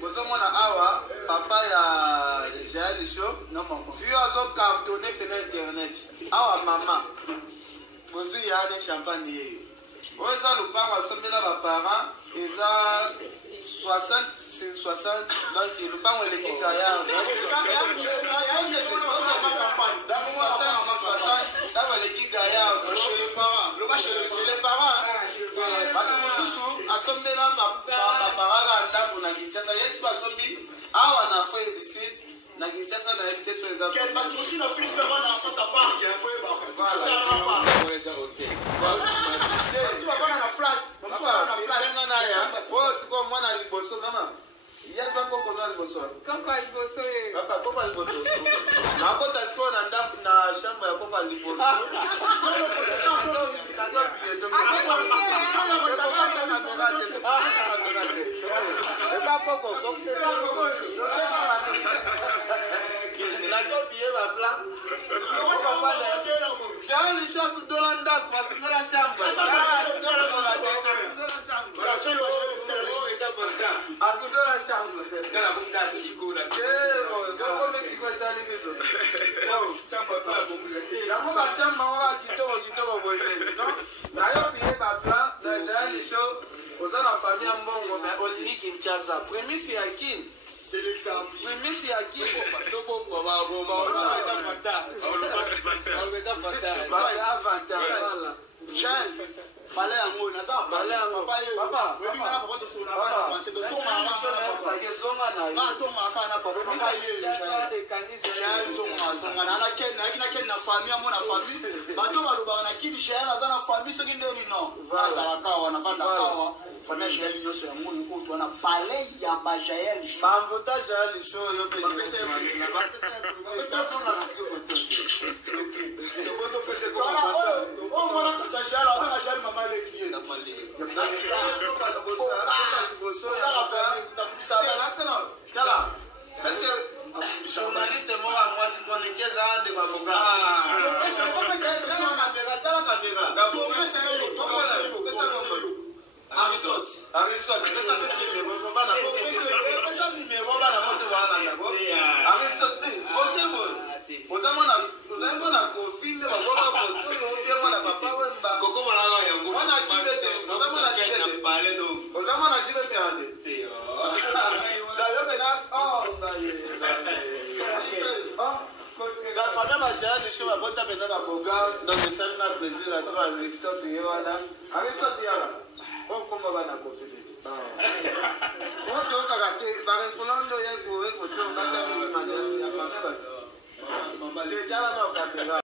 Bozomona awa papa ya Jaël Show vieux azo cartonné pena internet awa mama bozui ya ne champagne yeyo oyo eza lupango asombela baparent eza 60 donc lupango eleki gayard donc 60 ntango eleki gayard chez les parents bato mosusu asombela baparent ndambo na Kinshasa yesu asombi awa na fo ebiside na Kinshasa na yebi te so eza sikoyo mwana liboso mama yaza koko na liboso papa koko liboso nakota sikoyo na ndambo na chambre ya koko liboso Prémisse à qui? Prémisse à qui? journaliste moi si on est 15 ans de Baboga. La famille m'a géré le show à Bota Bena Baboga, donc ça m'a plaisir à toi, Aristote et Yoana. Aristote et Yoana, on comment va la confiner. On te regarde, par exemple, il y a un gros côté, on va t'amuser, ma gérée, la famille va.